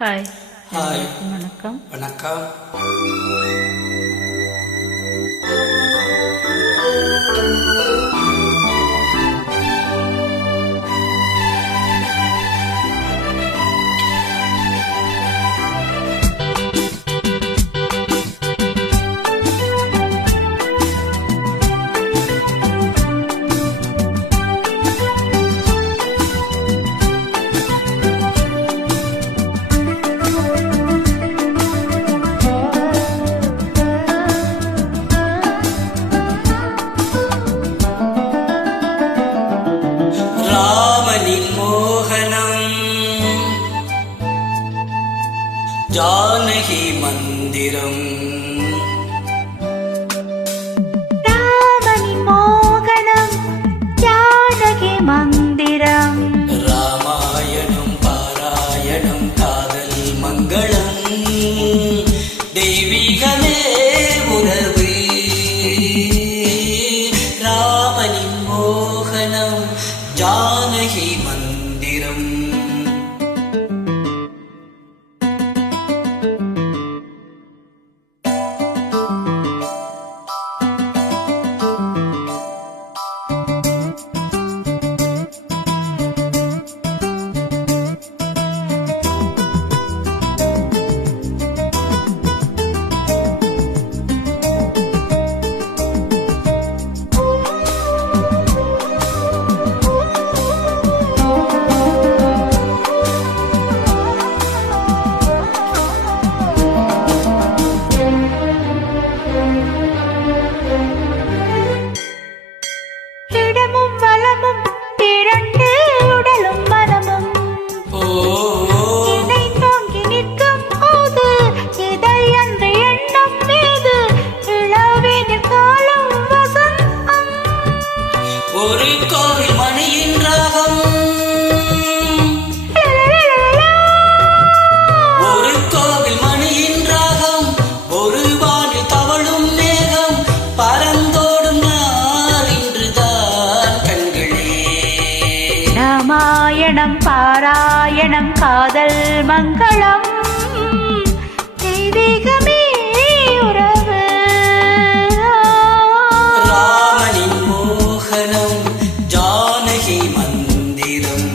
Hi hi வணக்கம். வணக்கம். ஜானகி மந்திரம் ராமனின் மோகனம் ஜானகி மந்திரம் ராமாயணம் பாராயணம் காதல் மங்களம் தெய்வீகமே உறவு ராமனின் மோகனம் ஜானகி மந்திரம் ஒரு கோவில் மணியின் ராகம் ஒரு கோவில் மணியின் ராகம் ஒரு வானில் தவழும் மேகம் பரந்தோடும் நாள் இன்றுதான் கண்களே ராமாயணம் பாராயணம் காதல் மங்களம் தெய்வீகமே உறவு ஜானகி மந்திரம்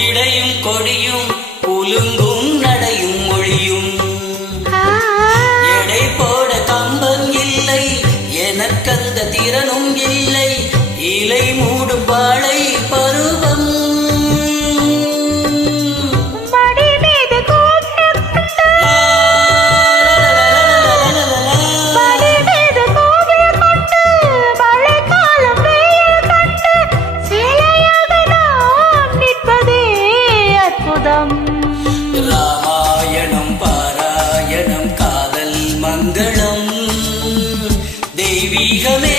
இடையும் கொடியும் புலுங்கும் நடையும் மொழியும் எடை போட கம்பம் இல்லை எனக்கந்த திறனும் இல்லை இலை மூடும் பாழை பருவம் ராமாயணம் பாராயணம் காதல் மங்களம் தெய்வீகமே